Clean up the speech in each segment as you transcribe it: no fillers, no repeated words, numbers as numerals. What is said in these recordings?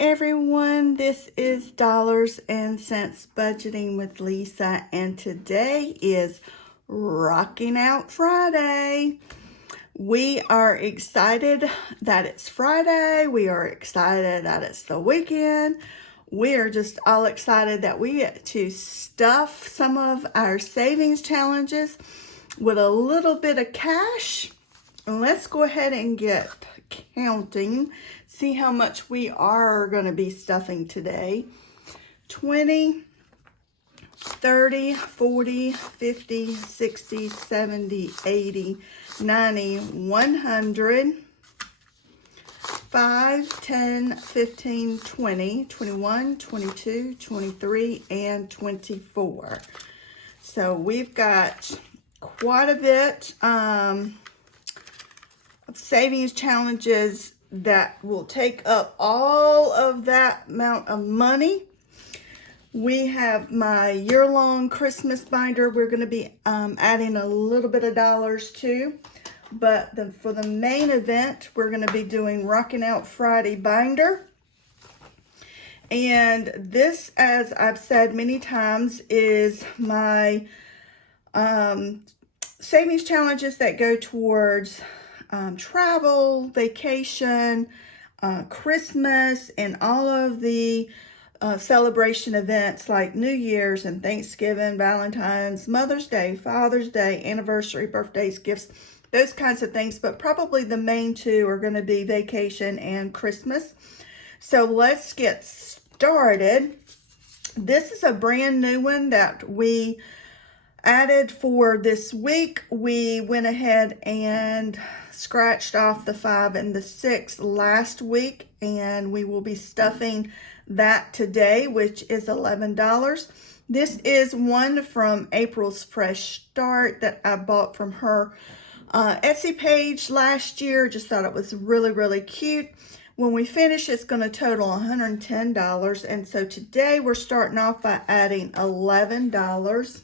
Everyone, this is Dollars and Cents Budgeting with Lisa, and today is Rocking Out Friday. We are excited that it's Friday. We are excited that it's the weekend. We are just all excited that we get to stuff some of our savings challenges with a little bit of cash. And let's go ahead and get counting. See how much we are going to be stuffing today. 20, 30, 40, 50, 60, 70, 80, 90, 100, 5, 10, 15, 20, 21, 22, 23, and 24. So we've got quite a bit of savings challenges that will take up all of that amount of money. We have my year-long Christmas binder. We're going to be adding a little bit of dollars to. But for the main event, we're going to be doing Rocking Out Friday binder. And this, as I've said many times, is my savings challenges that go towards travel, vacation, Christmas, and all of the celebration events like New Year's and Thanksgiving, Valentine's, Mother's Day, Father's Day, anniversary, birthdays, gifts, those kinds of things. But probably the main two are going to be vacation and Christmas. So let's get started. This is a brand new one that we added for this week. We went ahead and scratched off the 5 and the 6 last week, and we will be stuffing that today, which is $11. This is one from April's Fresh Start that I bought from her Etsy page last year. Just thought it was really cute. When we finish, it's going to total $110, and so today we're starting off by adding $11.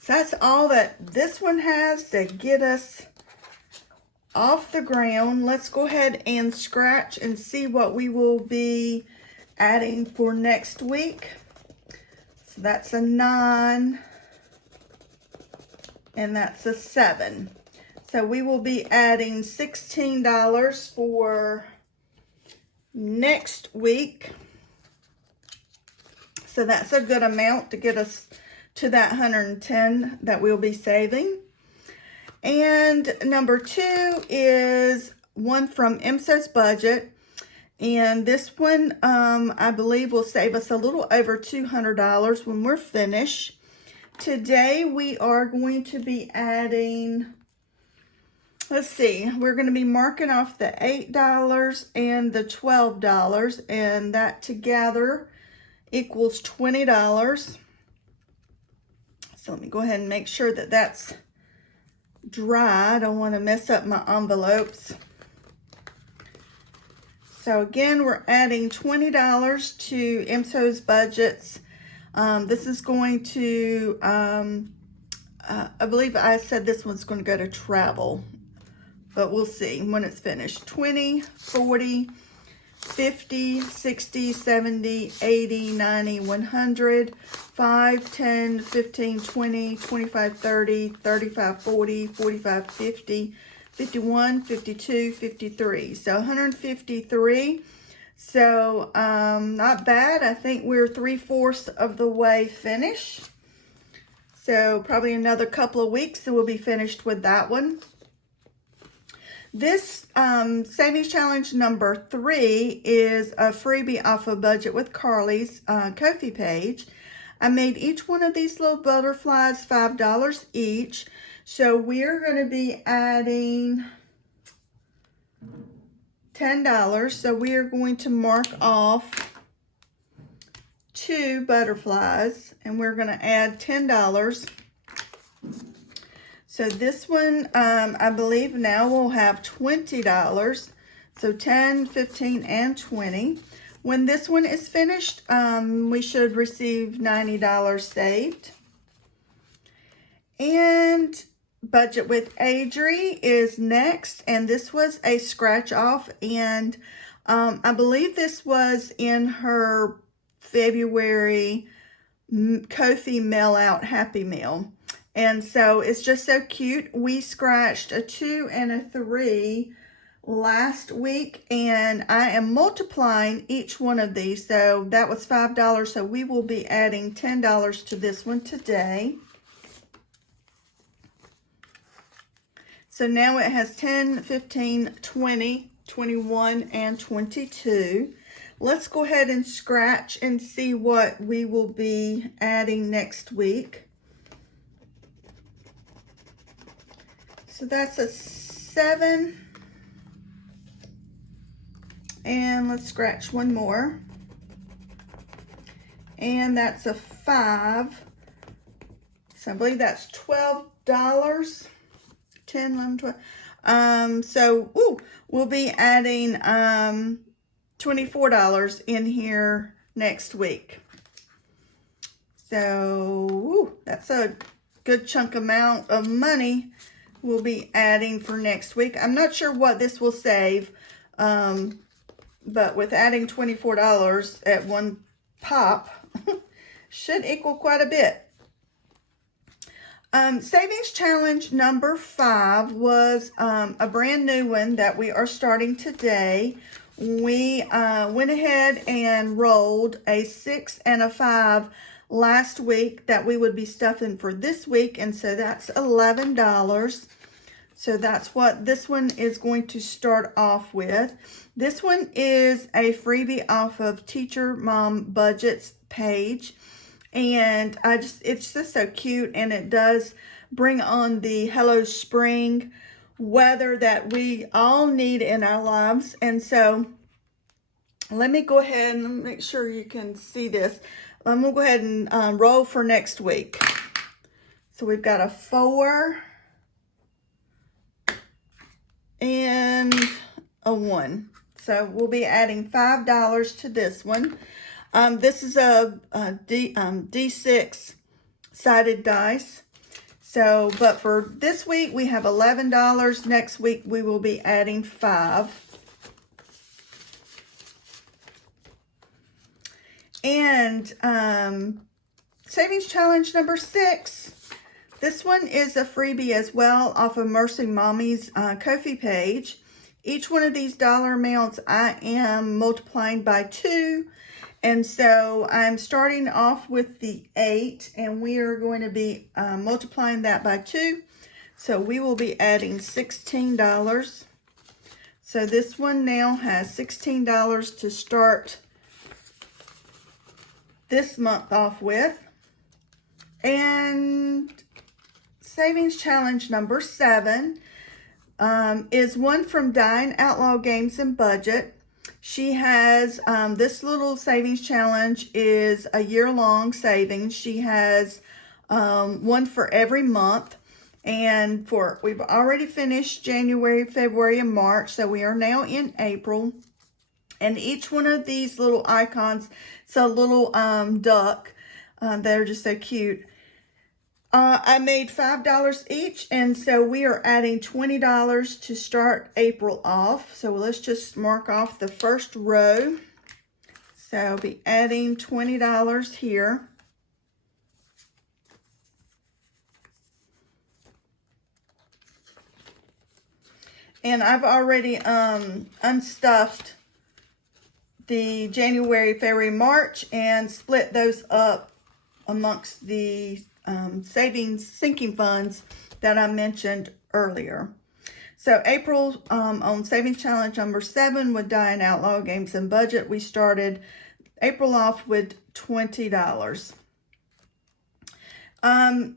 So that's all that this one has to get us off the ground. Let's go ahead and scratch and see what we will be adding for next week. So that's a 9 and that's a 7. So we will be adding $16 for next week. So that's a good amount to get us to that 110 that we'll be saving. And number 2 is one from MSO's Budget. And this one, I believe, will save us a little over $200 when we're finished. Today, we are going to be adding, let's see, we're going to be marking off the $8 and the $12. And that together equals $20. So let me go ahead and make sure that that's dry. I don't want to mess up my envelopes. So again, we're adding $20 to MSO's Budgets. This is going to, I believe I said this one's going to go to travel, but we'll see when it's finished. 20, 40, 50, 60, 70, 80, 90, 100, 5, 10, 15, 20, 25, 30, 35, 40, 45, 50, 51, 52, 53. So 153. So not bad. I think we're 3/4 of the way finished. So probably another couple of weeks and we'll be finished with that one. This savings challenge number 3 is a freebie off of Budget with Carly's Ko-fi page. I made each one of these little butterflies $5 each. So we're going to be adding $10. So we are going to mark off 2 butterflies and we're going to add $10. So this one, I believe now will have $20. So 10, 15, and 20. When this one is finished, we should receive $90 saved. And Budget with Adri is next, and this was a scratch off, and I believe this was in her February Kofi Mail Out Happy Meal. And so it's just so cute. We scratched a 2 and a 3 last week, and I am multiplying each one of these. So that was $5. So we will be adding $10 to this one today. So now it has 10, 15, 20, 21, and 22. Let's go ahead and scratch and see what we will be adding next week. So that's a 7. And let's scratch one more. And that's a 5. So I believe that's $12. 10, 11, 12. So we'll be adding $24 in here next week. So that's a good chunk amount of money we'll be adding for next week. I'm not sure what this will save, but with adding $24 at one pop should equal quite a bit. Savings challenge number 5 was a brand new one that we are starting today. We went ahead and rolled a 6 and a 5 last week that we would be stuffing for this week, and so that's $11. So that's what this one is going to start off with. This one is a freebie off of Teacher Mom Budget's page. And it's just so cute, and it does bring on the Hello Spring weather that we all need in our lives. And so let me go ahead and make sure you can see this. I'm going to go ahead and roll for next week. So we've got a 4 and a 1. So we'll be adding $5 to this one. This is a D6 sided dice. So, but for this week, we have $11. Next week, we will be adding 5. And savings challenge number 6. This one is a freebie as well off of Mercy Mommy's Ko-fi page. Each one of these dollar amounts I am multiplying by 2. And so I'm starting off with the 8, and we are going to be multiplying that by 2. So we will be adding $16. So this one now has $16 to start this month off with. And savings challenge number 7 is one from Dying Outlaw Games and Budget. She has, this little savings challenge is a year-long savings. She has one for every month. And we've already finished January, February, and March. So we are now in April. And each one of these little icons, it's a little duck. They're just so cute. I made $5 each, and so we are adding $20 to start April off. So let's just mark off the first row. So I'll be adding $20 here. And I've already unstuffed the January, February, March and split those up amongst the savings sinking funds that I mentioned earlier. So April on savings challenge number 7 with Dying Outlaw Games and Budget, we started April off with $20.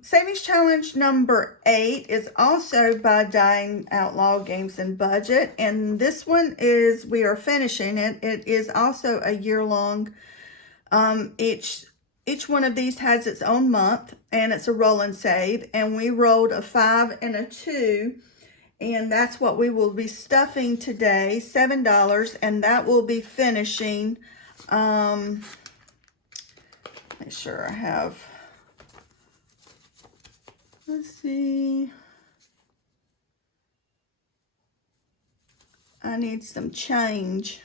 Savings challenge number 8 is also by Dying Outlaw Games and Budget, and this one is, we are finishing it. It is also a year-long. Each one of these has its own month, and it's a roll and save, and we rolled a 5 and a 2, and that's what we will be stuffing today, $7, and that will be finishing, make sure I have, let's see, I need some change.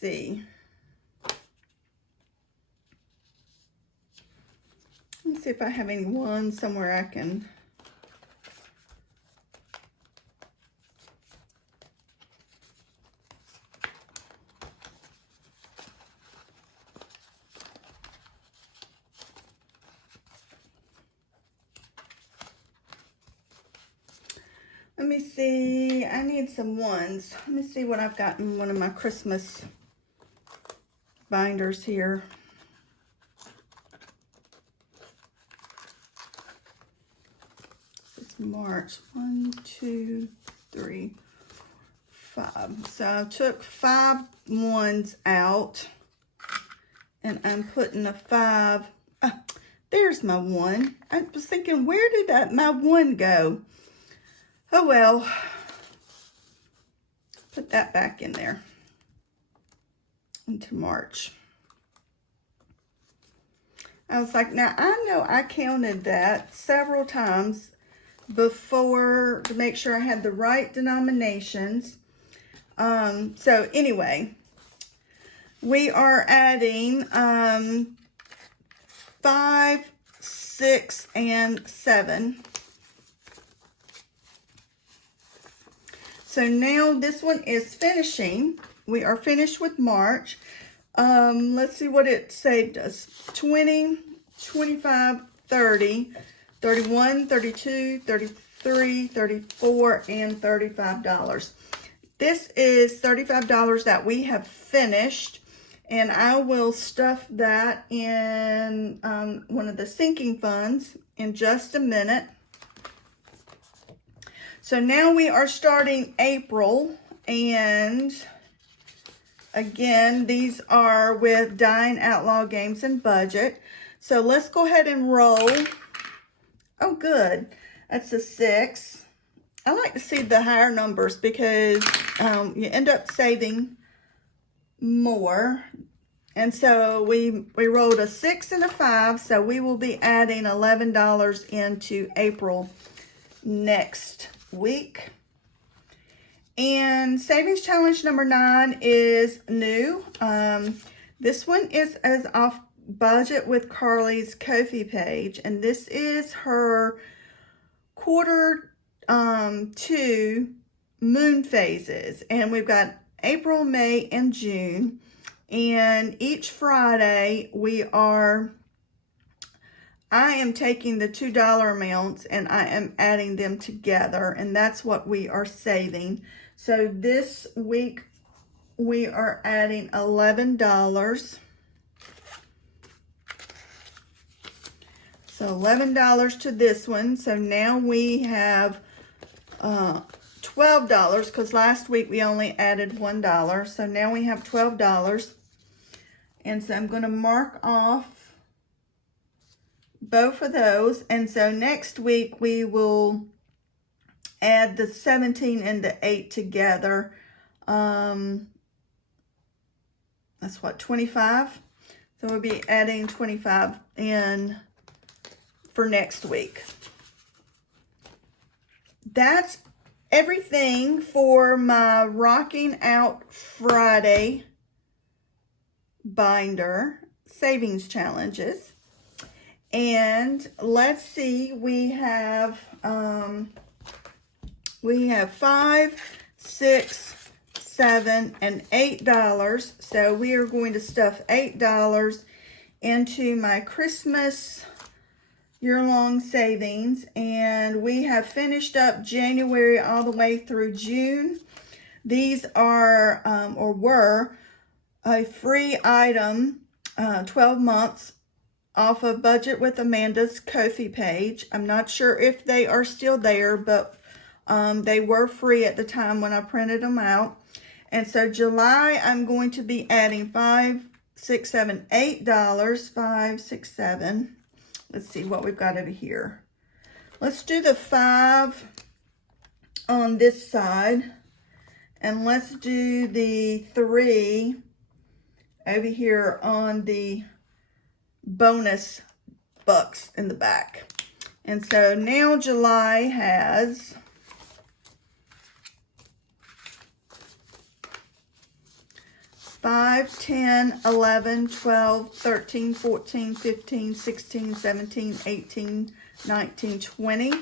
see. Let's see if I have any ones somewhere I can. Let me see, I need some ones. Let me see what I've got in one of my Christmas binders here. It's March, 1, 2, 3, 5. So I took 5 ones out, and I'm putting a 5. There's my 1. I was thinking, where did my 1 go? Oh well, put that back in there into March. I was like, now I know I counted that several times before to make sure I had the right denominations. So anyway, we are adding 5, 6, and 7. So now this one is finishing. We are finished with March. Let's see what it saved us. 20, 25, 30, 31, 32, 33, 34, and $35. This is $35 that we have finished, and I will stuff that in one of the sinking funds in just a minute. So now we are starting April, and again, these are with Dying Outlaw Games and Budget. So let's go ahead and roll. Oh, good. That's a 6. I like to see the higher numbers because you end up saving more. And so we rolled a 6 and a 5, so we will be adding $11 into April next week. And savings challenge number 9 is new. This one is as off budget with Carly's Ko-fi page, and this is her quarter 2 moon phases, and we've got April, May, and June. And each Friday I am taking the $2 amounts and I am adding them together, and that's what we are saving. So this week we are adding $11. So $11 to this one. So now we have $12 because last week we only added $1. So now we have $12. And so I'm going to mark off both of those. And so next week we will add the 17 and the 8 together. That's what, 25? So we'll be adding 25 in for next week. That's everything for my Rocking Out Friday binder savings challenges. And let's see, we have 5, 6, 7, and $8. So we are going to stuff $8 into my Christmas year-long savings, and we have finished up January all the way through June. These are or were a free item, 12 months off of Budget with Amanda's Ko-fi page. I'm not sure if they are still there, but they were free at the time when I printed them out. And so July, I'm going to be adding $5, 6, 7, $8. 5, 6, 7. Let's see what we've got over here. Let's do the 5 on this side, and let's do the 3 over here on the bonus bucks in the back. And so now July has 5, 10, 11, 12, 13, 14, 15, 16, 17, 18, 19, 20.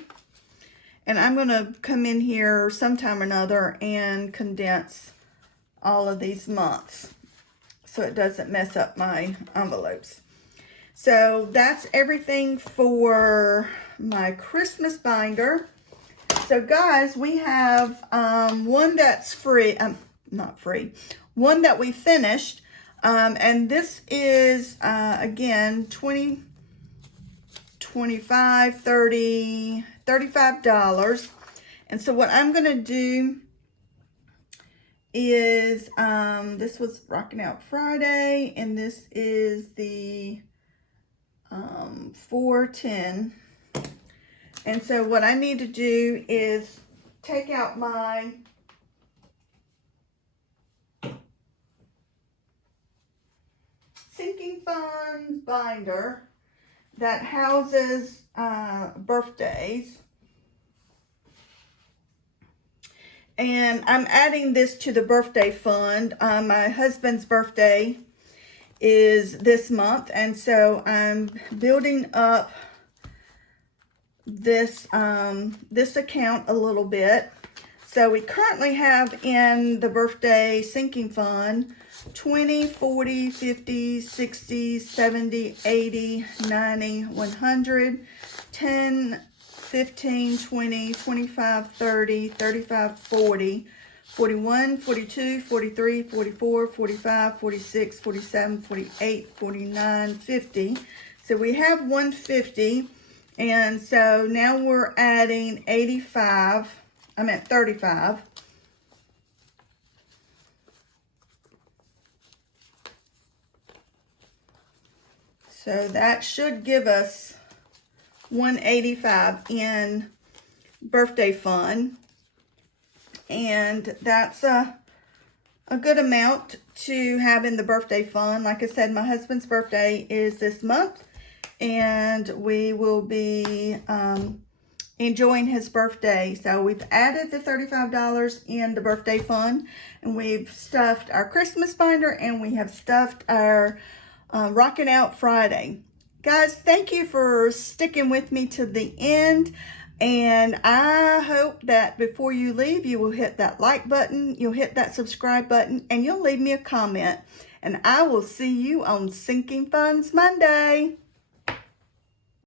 And I'm going to come in here sometime or another and condense all of these months so it doesn't mess up my envelopes. So that's everything for my Christmas binder. So guys, we have one that's free, not free, one that we finished, and this is again 20, 25, 30, $35. And so what I'm going to do is, this was Rocking Out Friday, and this is the 410. And so what I need to do is take out my sinking funds binder that houses birthdays. And I'm adding this to the birthday fund. My husband's birthday is this month, and so I'm building up this this account a little bit. So we currently have in the birthday sinking fund 20, 40, 50, 60, 70, 80, 90, 100, 10, 15, 20, 25, 30, 35, 40, 41, 42, 43, 44, 45, 46, 47, 48, 49, 50. So we have 150. And so now we're adding 85. I'm at 35. So that should give us 185 in birthday fund. And that's a good amount to have in the birthday fund. Like I said, my husband's birthday is this month, and we will be enjoying his birthday. So we've added the $35 in the birthday fund, and we've stuffed our Christmas binder, and we have stuffed our Rocking Out Friday. Guys, thank you for sticking with me to the end. And I hope that before you leave, you will hit that like button, you'll hit that subscribe button, and you'll leave me a comment. And I will see you on Sinking Funds Monday.